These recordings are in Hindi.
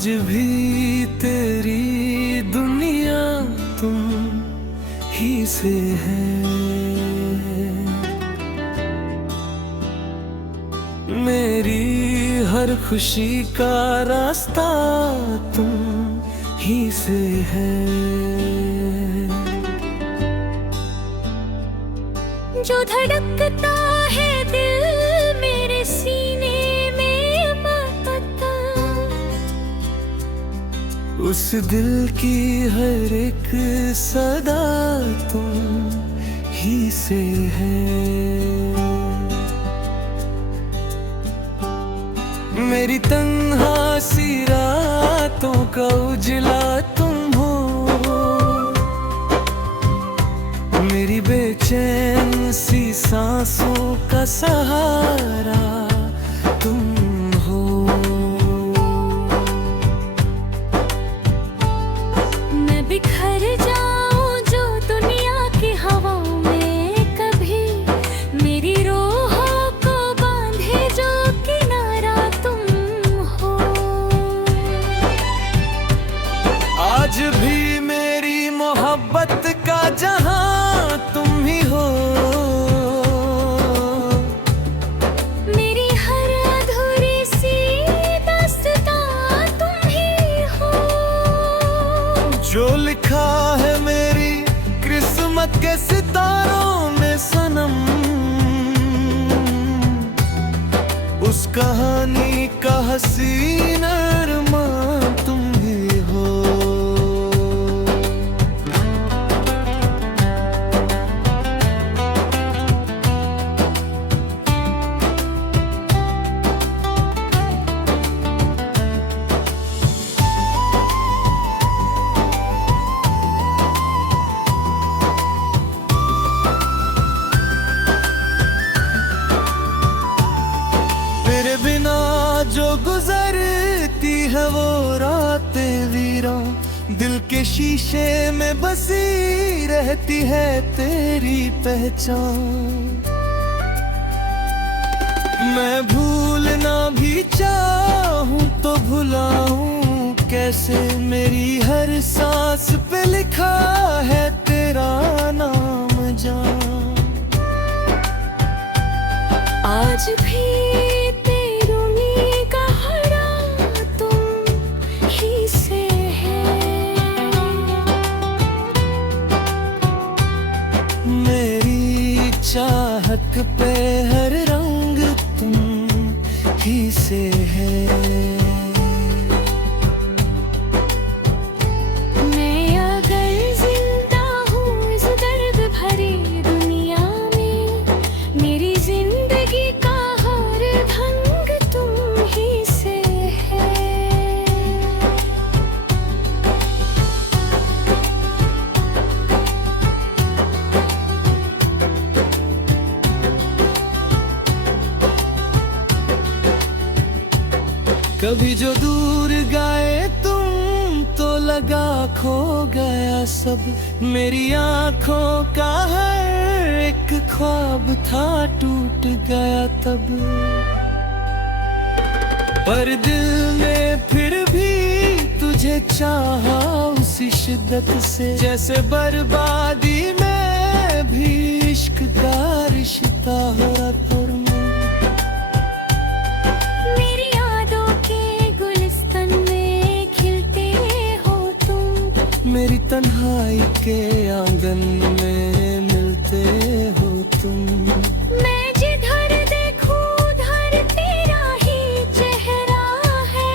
आज भी तेरी दुनिया तुम ही से है। मेरी हर खुशी का रास्ता तुम ही से है। जो धड़कता है दिल मेरे सीने में बता, उस दिल की हर एक सदा तुम ही से है। मेरी तन्हा सी रातों का उजला तुम हो, मेरी बेचैन सी सांसों का सहारा तुम हो। मैं बिखर जाऊं जो दुनिया की हवाओं में कभी, मेरी रूहों को बांधे जो किनारा तुम हो। आज भी मेरी मोहब्बत का जहां तुम ही हो। मेरी हर अधूरी सी दास्तां तुम ही हो। जो लिखा है मेरी किस्मत के सितारों में सनम, उस कहानी का हसीन अरमान तुम ही हो। तेरे बिना जो गुजरती है वो रातें वीरां, दिल के शीशे में बसी रहती है तेरी पहचान। मैं भूलना भी चाहूं तो भुलाऊं कैसे, मेरी हर सांस पे लिखा है तेरा नाम जान। आज भी तेरी का हरा तुम ही से है। मेरी चाहत पे हर रंग तुम ही से है। मैं अगर जिंदा हूँ इस दर्द भरी दुनिया में, मेरी जिंदगी का हर ढंग तुम ही से है। कभी जो दूर गए तुम तो लगा खो गया सब, मेरी आंखों का हर एक ख्वाब था टूट गया तब। पर दिल ने फिर भी तुझे चाहा उसी शिद्दत से, जैसे बर्बादी में भी इश्क का रिश्ता हो तुम। मेरी यादों के गुलिस्तान में खिलते हो तुम, मेरी तन्हाई के आंगन में मिलते हो तुम। मैं जिधर देखूं उधर तेरा ही चेहरा है।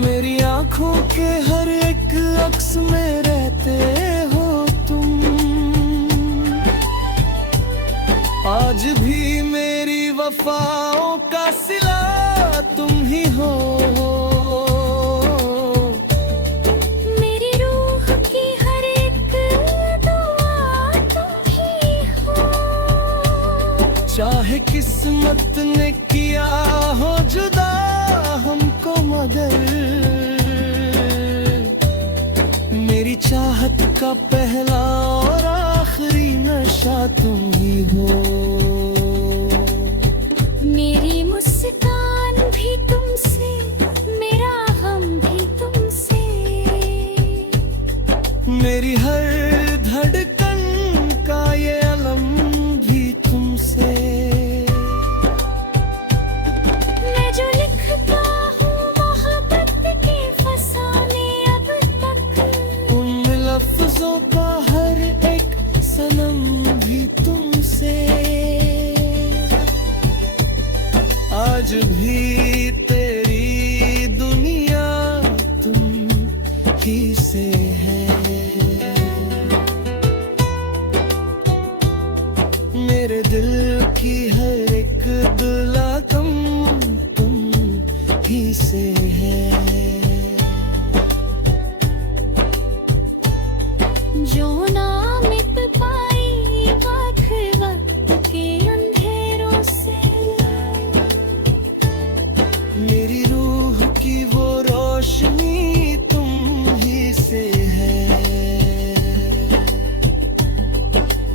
मेरी आंखों के हर एक अक्स में रहते हो तुम। आज भी मेरी वफाओं का सिला तुम ही हो। मेरी रूह की हर एक दुआ तुम ही हो। चाहे किस्मत ने किया हो जुदा हमको मगर, मेरी चाहत का पहला और आखिरी नशा तुम ही हो। मेरी मुस्कान भी तुमसे, मेरा गम भी तुमसे। आज भी तेरी दुनिया तुम ही से है। मेरे दिल की हर एक दुलागम तुम ही से है। जो ना मिट पाई बात वक्त के अंधेरों से, मेरी रूह की वो रोशनी तुम ही से है।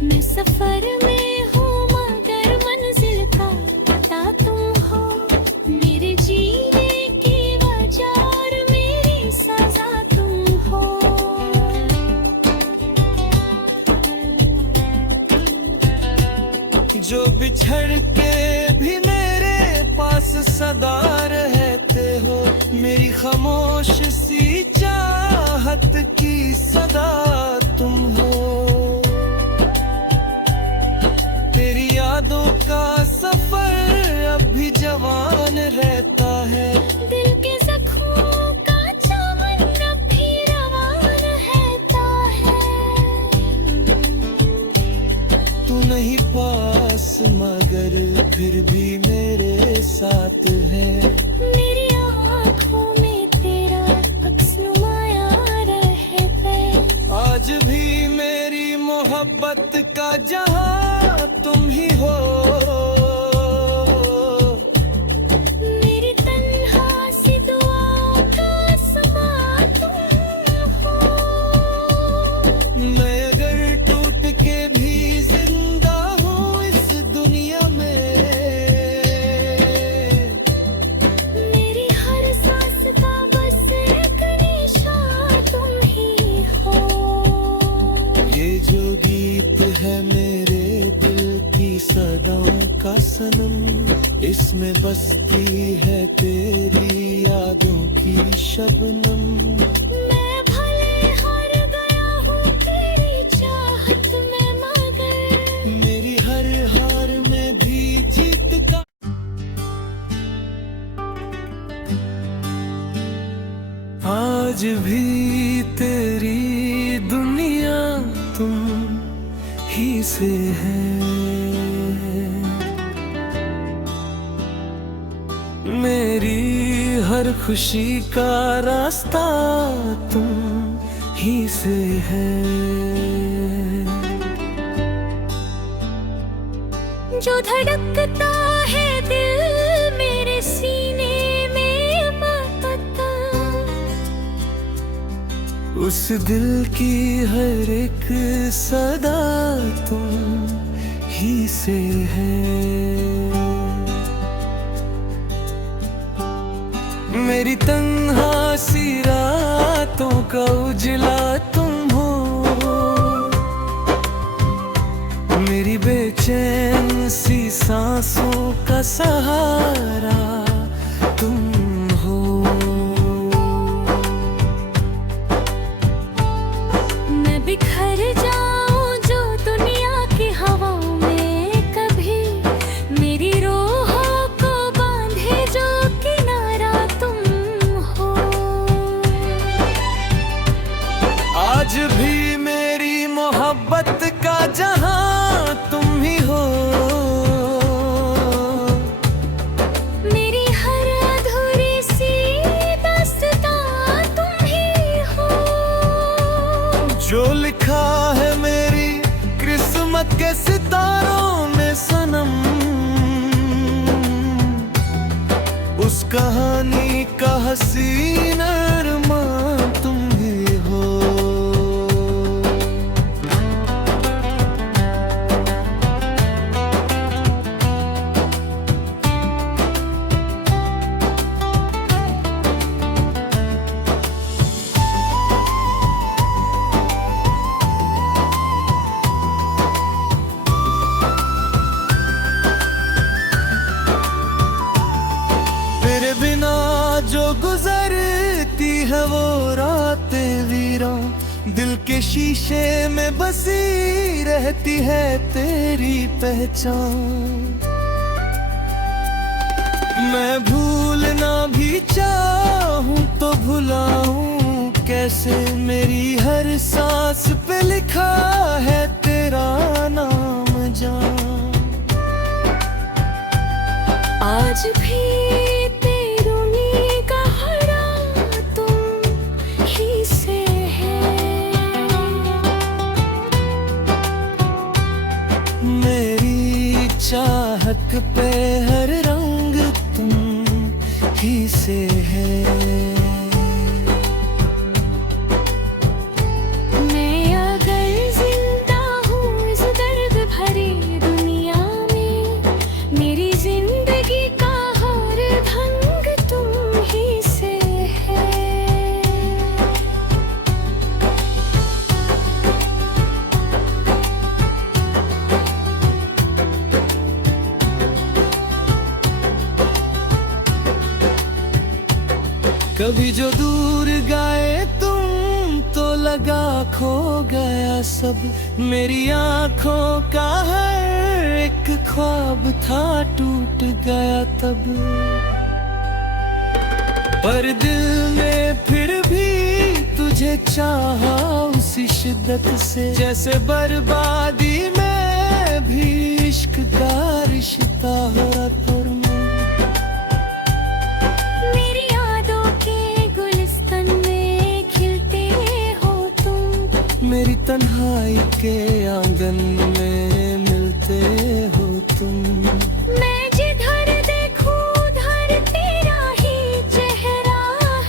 मैं सफर में हूँ मगर मंजिल का पता तुम हो। मेरे जीने की वजह और मेरी सजा तुम हो। जो बिछड़ के भी मेरे पास सदा रहते हो। मेरी खामोश सी चाहत की सदा तुम हो। तेरी यादों का सफर अब भी जवान रहता है। दिल के जख्मों का चमन अब भी रवान रहता है। तू नहीं पास मगर फिर भी मेरे साथ है। मेरी आँखों में तेरा अक्स नुमाया रहता है। आज भी मेरी मोहब्बत का जहां तुम ही हो। मेरी तन्हा सी दुआओं का आसमां तुम हो। मैं अगर टूट के भी जिंदा हूँ इस दुनिया में। मेरी हर सांस का बस एक निशान तुम ही हो। ये जो गीत है मेरे दिल की सदाओं का सनम। इसमें बसती है तेरी यादों की शबनम। मैं भले हार गया हूँ तेरी चाहत में मगर मेरी हर हार में भी जीत का। आज भी तेरी दुनिया तुम ही से है। मेरी हर खुशी का रास्ता तुम ही से है। जो धड़कता है दिल मेरे सीने में बता। उस दिल की हर एक सदा तुम ही से है। मेरी तन्हा सी रातों का उजला तुम हो। मेरी बेचैन सी सांसों का सहारा तुम हो। मैं बिखर जाऊं जो दुनिया की हवाओं में कभी। मेरी रूहों को बांधे जो किनारा तुम हो। आज भी मेरी मोहब्बत का जहां तुम ही हो। मेरी हर अधूरी सी दास्तां तुम ही हो। जो लिखा है मेरी किस्मत के सितारों में सनम। उस कहानी का हसीन अरमान तुम ही हो। तेरे बिना जो गुजरती है वो रातें वीरां। दिल के शीशे में बसी रहती है तेरी पहचान। मैं भूलना भी चाहूं तो भुलाऊं कैसे, मेरी हर सांस पे लिखा है तेरा नाम जान। आज भी तेरू निगाहरा तुम ही से है। मेरी चाहत पे हर रंग तुम ही से है। मैं अगर जिंदा हूँ इस दर्द भरी दुनिया में, मेरी जिंदगी का हर ढंग तुम ही से है। कभी जो दूर गए तुम तो लगा खो गया सब, मेरी आंखों का हर एक ख्वाब था टूट गया तब। पर दिल ने फिर भी तुझे चाहा उसी शिद्दत से, जैसे बर्बादी में भी इश्क का रिश्ता हो पर मेरी यादों के गुलिस्तान में खिलते हो तुम, मेरी तन्हाई के आंगन में मिलते हो तुम। मैं जिधर देखूं उधर तेरा ही चेहरा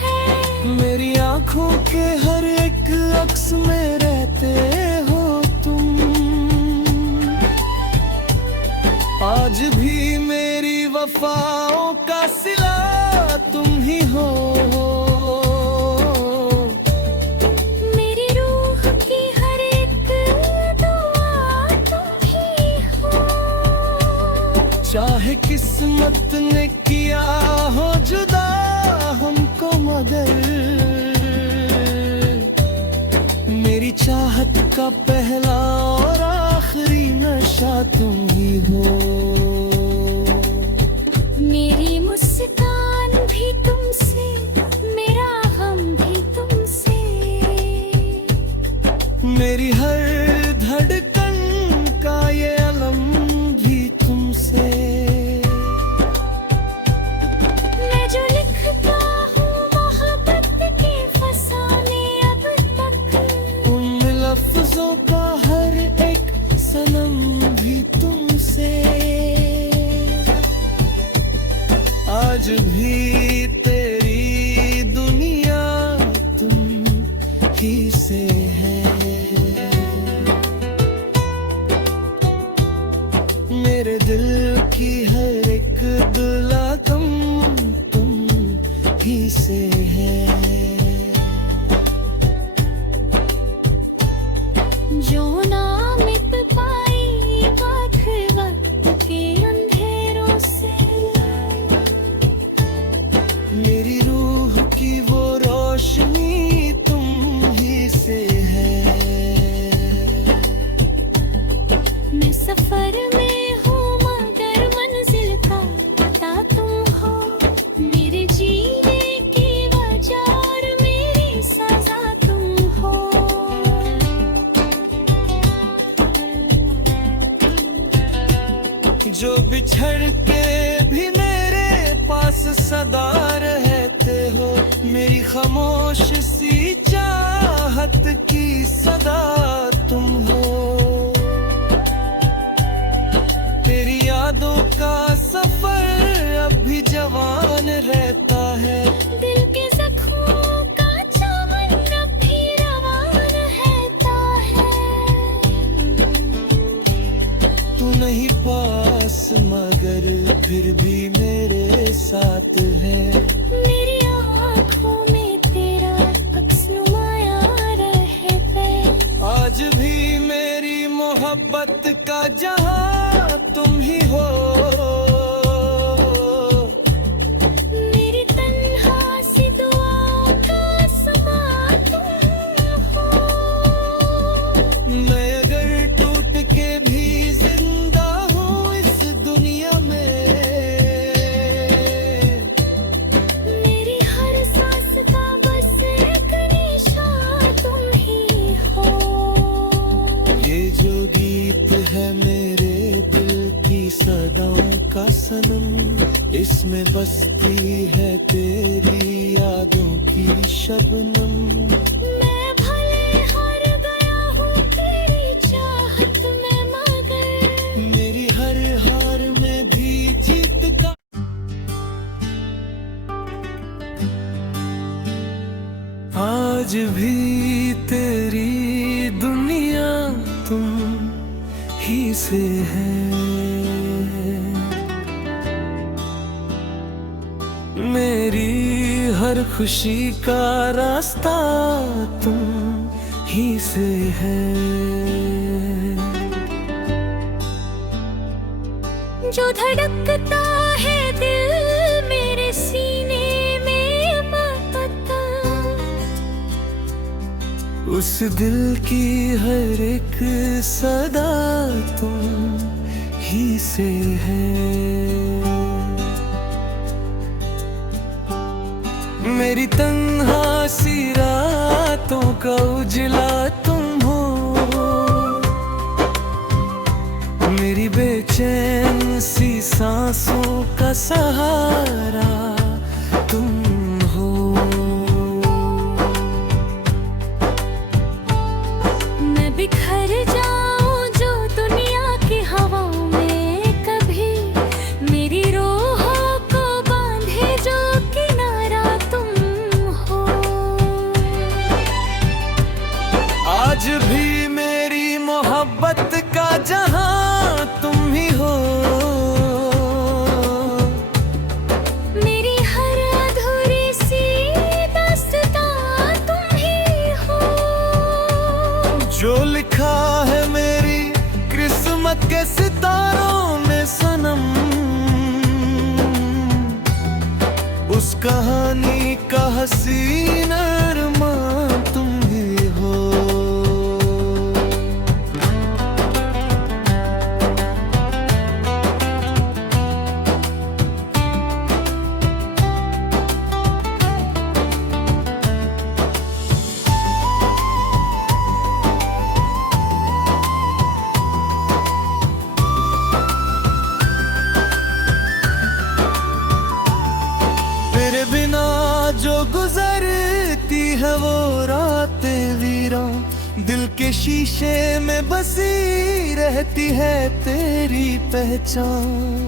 है, मेरी आंखों के हर एक अक्स में रहते हो तुम। आज भी मेरी वफाओं का सिला तुम ही हो। मेरी रूह की हर एक दुआ तुम ही हो। चाहे किस्मत ने किया हो जुदा हमको, मगर मेरी चाहत का पहला और आखिरी नशा तुम ही हो। मेरी मुस्कान भी तुमसे, मेरा गम भी तुमसे, मेरी हर धड़कन का ये अलम भी तुमसे। मैं जो लिखता हूँ मोहब्बत के फसाने अब तक, उन लफ्जों का हर एक सनम भी तुमसे। आज भी तेरी दुनिया तुम ही से है। मेरे दिल की हर एक दुलाकम तुम ही से है। जो ना मिट पाई बात वक्त के अंधेरों से, मेरी रूह की वो रोशनी तुम ही से है। मैं सफर में हूँ मगर मंजिल का पता तुम हो, मेरे जीने की वजह और मेरी सजा तुम हो। जो बिछड़ के भी मेरे पास सदा रहते हो, मेरी खामोश सी चाहत की सदा तुम हो। तेरी यादों का सफर अब भी जवान रहता है, दिल के जख्मों का चमन अब भी रवान रहता है। तू नहीं पास मगर फिर भी मेरे साथ है। मेरी आँखों में तेरा अक्स नुमाया रहता है। आज भी मेरी मोहब्बत का जहां तुम ही हो। मेरी तन्हा सी दुआओं का समा तुम हो। मैं अगर टूट के भी जिंदा हूँ इस दुनिया में, इसमें बसती है तेरी यादों की शबनम। मैं भले हार गया हूँ तेरी चाहत में मगर मेरी हर हार में भी जीत का आज भी तेरी दुनिया तुम ही से है। मेरी हर खुशी का रास्ता तुम ही से है। जो धड़कता है दिल मेरे सीने में बता, उस दिल की हर एक सदा तुम ही से है। मेरी तन्हा सी रातों का उजला तुम हो, मेरी बेचैन सी सांसों का सहारा तुम हो। मैं बिखर जाऊं जो दुनिया की हवाओं में कभी, मेरी रूहों को बांधे जो किनारा तुम हो। आज भी मेरी मोहब्बत का जहां तुम ही हो। मेरी हर अधूरी सी दास्तां तुम ही हो। जो लिखा है मेरी किस्मत के सितारों में सनम, उस कहानी का हसीन अरमान तुम ही हो। तेरे बिना जो गुजरती है वो रातें वीरां, दिल के शीशे में बसी रहती है तेरी पहचान।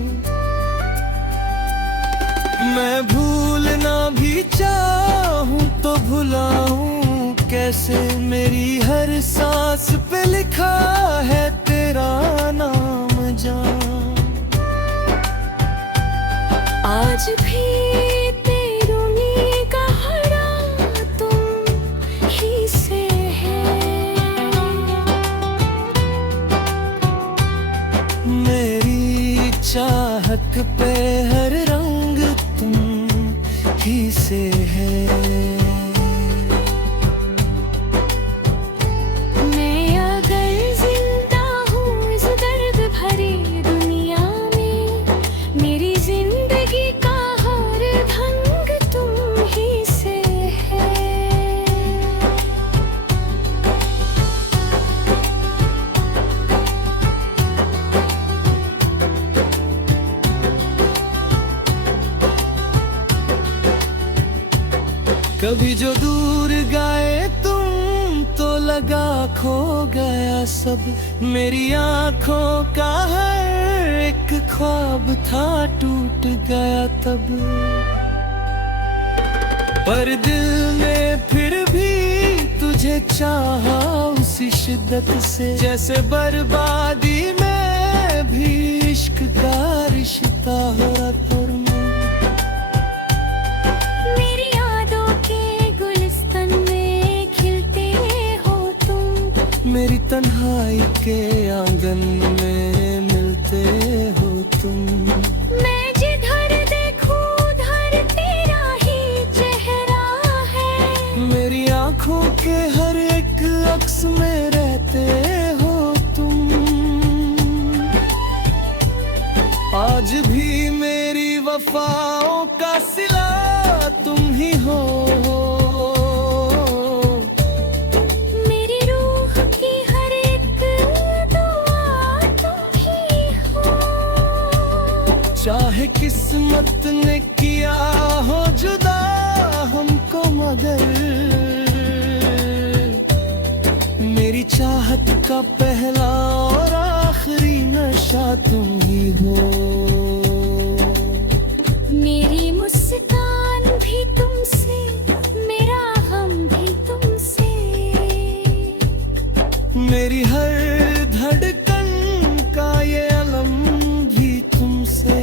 मैं भूलना भी चाहूं तो भुलाऊं कैसे, मेरी हर सांस पे लिखा है तेरा नाम जान। आज भी तेरू निगाहड़ा तुम ही से है। मेरी चाहत पे हर रंग तुम ही से है। मैं अगर जिंदा हूँ इस दर्द भरी दुनिया में, मेरी जिंदगी का हर ढंग तुम ही से है। कभी जो दूर गए तुम तो लगा खो गया सब, मेरी आंखों का हर एक ख्वाब था टूट गया तब। पर दिल ने फिर भी तुझे चाहा उसी शिद्दत से, जैसे बर्बादी में भी इश्क का रिश्ता हो तुम। मेरी यादों के गुलिस्तान में खिलते हो तुम, मेरी तन्हाई के आंगन में मिलते हो तुम। मैं जिधर देखूं उधर तेरा ही चेहरा है। मेरी आंखों के हर एक अक्स में रहते हो तुम। आज भी मेरी वफाओं का सिला तुम ही हो। मेरी रूह की हर एक दुआ तुम ही हो। चाहे किस किस्मत ने किया हो जुदा हमको, मगर मेरी चाहत का पहला और आखिरी नशा तुम ही हो। मेरी मुस्कान भी तुमसे, मेरा गम भी तुमसे, मेरी हर धड़कन का ये अलम भी तुमसे।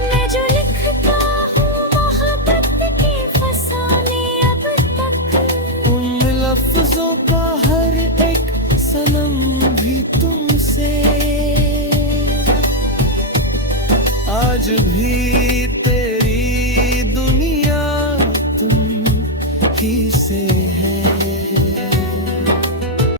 मैं जो लिखता हूँ मोहब्बत के फसाने अब तक, उन लफ्जों का हर एक सनम भी तुमसे। आज भी